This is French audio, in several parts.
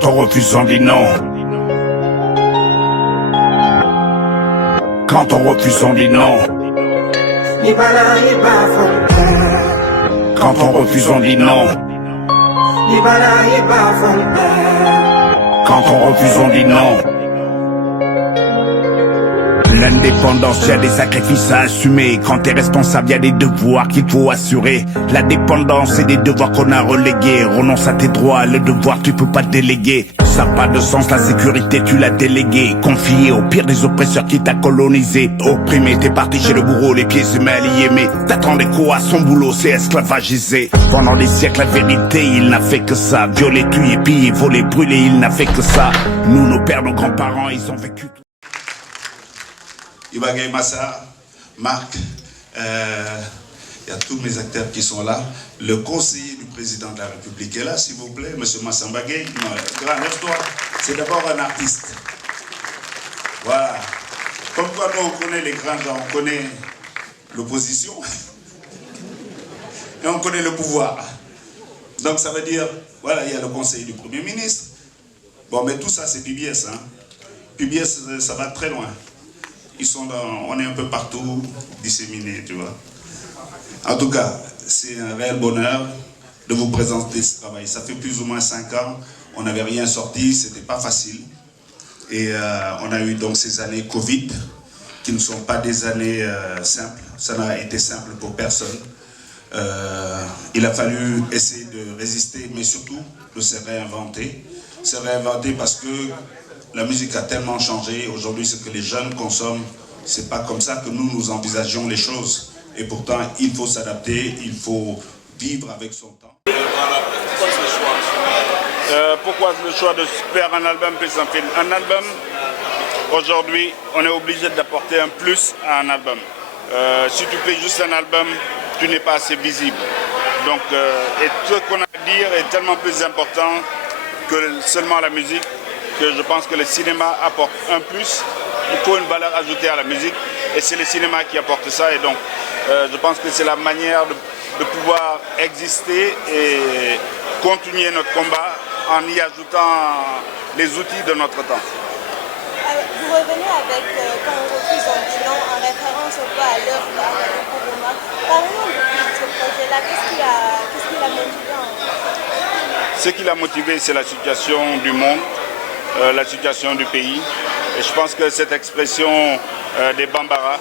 Quand on refuse, on dit non. Quand on refuse, on dit non. Quand on refuse, on dit non. Quand on refuse, on dit non. L'indépendance, y a des sacrifices à assumer. Quand t'es responsable, y a des devoirs qu'il faut assurer. La dépendance, c'est des devoirs qu'on a relégués. Renonce à tes droits, le devoir tu peux pas déléguer. Ça n'a pas de sens, la sécurité tu l'as déléguée. Confiée au pire des oppresseurs qui t'a colonisé. Opprimé, t'es parti chez le bourreau, les pieds et mains liés. Mais t'attendais quoi? Son boulot, c'est esclavagisé. Pendant des siècles, la vérité, il n'a fait que ça. Violer, tuer, piller, voler, brûler, il n'a fait que ça. Nous, nos pères, nos grands-parents, ils ont vécu tout. Ibagay Massa, Marc, il y a tous mes acteurs qui sont là. Le conseiller du président de la République est là, s'il vous plaît, M. Massa Mbagay. Grand, lève-toi. C'est d'abord un artiste. Voilà. Comme quoi nous, on connaît les grands gens, on connaît l'opposition et on connaît le pouvoir. Donc ça veut dire, voilà, il y a le conseil du Premier ministre. Bon, mais tout ça, c'est PBS. Hein. PBS, ça va très loin. Ils sont on est un peu partout disséminés, tu vois. En tout cas, c'est un réel bonheur de vous présenter ce travail. Ça fait plus ou moins 5 ans, on n'avait rien sorti, c'était pas facile. Et on a eu donc ces années Covid, qui ne sont pas des années simples. Ça n'a été simple pour personne. Il a fallu essayer de résister, mais surtout de se réinventer. Se réinventer parce que la musique a tellement changé. Aujourd'hui, ce que les jeunes consomment, c'est pas comme ça que nous envisageons les choses. Et pourtant, il faut s'adapter, il faut vivre avec son temps. Pourquoi le choix de faire un album plus un film? Un album, aujourd'hui, on est obligé d'apporter un plus à un album. Si tu fais juste un album, tu n'es pas assez visible. Donc, et ce qu'on a à dire est tellement plus important que seulement la musique, que je pense que le cinéma apporte un plus. Il faut une valeur ajoutée à la musique et c'est le cinéma qui apporte ça. Et donc, je pense que c'est la manière de pouvoir exister et continuer notre combat en y ajoutant les outils de notre temps. Vous revenez avec Quand on refuse, on dit non, en référence un peu à l'œuvre d'Amadou Kourouma. Parlons de ce projet-là, qu'est-ce qui l'a motivé Ce qui l'a motivé, c'est la situation du monde, la situation du pays. Et je pense que cette expression des Bambara,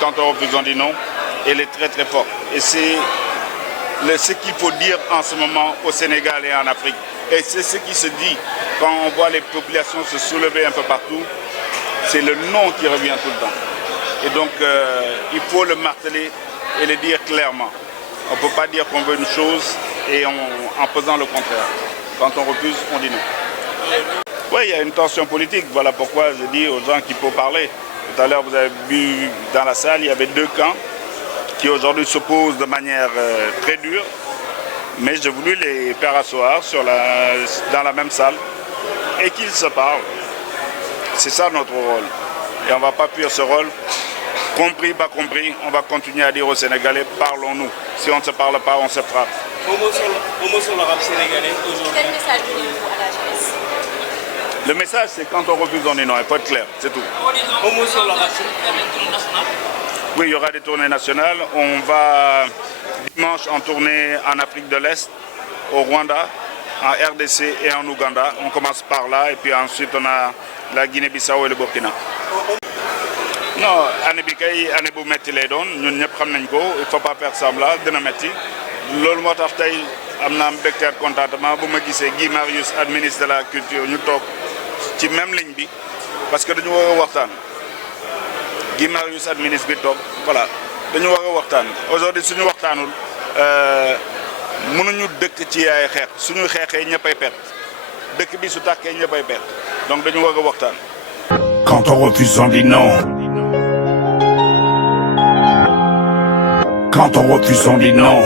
quand on refuse, on dit non, elle est très très forte. Et c'est ce qu'il faut dire en ce moment au Sénégal et en Afrique. Et c'est ce qui se dit quand on voit les populations se soulever un peu partout. C'est le non qui revient tout le temps. Et donc, il faut le marteler et le dire clairement. On ne peut pas dire qu'on veut une chose et en faisant le contraire. Quand on refuse, on dit non. Oui, il y a une tension politique. Voilà pourquoi je dis aux gens qu'il faut parler. Tout à l'heure, vous avez vu dans la salle, il y avait 2 camps qui aujourd'hui s'opposent de manière très dure. Mais j'ai voulu les faire asseoir dans la même salle et qu'ils se parlent. C'est ça notre rôle. Et on ne va pas fuir ce rôle. Compris, pas compris, on va continuer à dire aux Sénégalais, parlons-nous. Si on ne se parle pas, on se frappe. Comment sur le rap sénégalais aujourd'hui? Quel message donnez-vous à la jeunesse? Le message, c'est quand on refuse, on dit non. Il faut être clair, c'est tout. Comment sur le rap sénégalais? Oui, il y aura des tournées nationales. On va dimanche en tournée en Afrique de l'Est, au Rwanda, en RDC et en Ouganda. On commence par là et puis ensuite on a la Guinée-Bissau et le Burkina. Non, année bi kay année bu metti lay doon ñun ñëpp xam nañ ko il faut pas faire semblant dina metti loolu moo tax tey am naa mbégte ak contentement bu ma gisee Guy Marius ak ministre de la culture ñu toog ci même ligne bi parce que dañu war a waxtaan Guy Marius ak ministre bi toog voilà dañu war a waxtaan aujourd'hui suñu waxtaanul mënuñu dëkk ci ay xeex suñu xeexee ñëppay perte dëkk bi su tàkkee ñëppay perte donc dañu war a waxtaan. Quand on refuse, on dit non. Quand on refuse, on dit non.